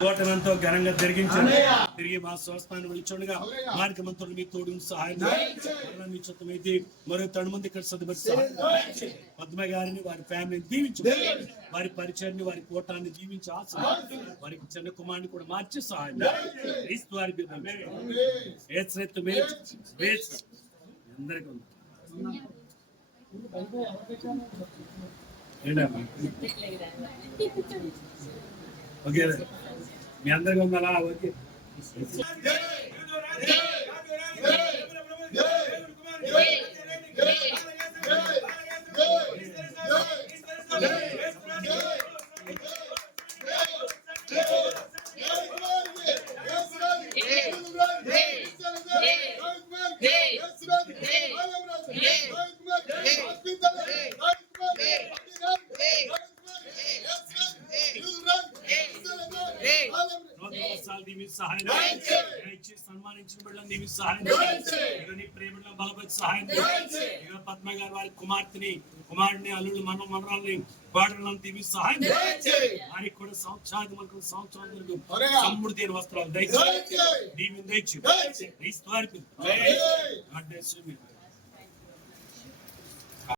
ఓటనంతో ఘనంగా జరిగించండి. తిరిగి మా స్వస్థాన్ని విളിచుండగా మార్గమంతులు మీ తోడు సహాయం అయితే మరో 3 మంది ఇక్కడ సదుపరి పద్మ గారిని వారి ఫ్యామిలీని దీవించు, వారి పరిచయాన్ని వారి కోటాన్ని దీవించి ఆశ వారికి చిన్న కుమారుని కూడా మార్చి సహాయం వారి అందరికీ ఓకే మీ అందరికీ ఉందా? ఓకే సన్మానించిన బిడ్డలను దీవించి సహాయం నీ ప్రేమలో బలపరిచి సహాయం పద్మ గారు వారి కుమారుడిని అల్లుళ్ళు మనరాల్ని బాడలను దీవించి సహాయం వారికి కూడా సంవత్సరాది సమృద్ధి అయిన వస్త్రాలు దయచేసి దీవిని దయచేసి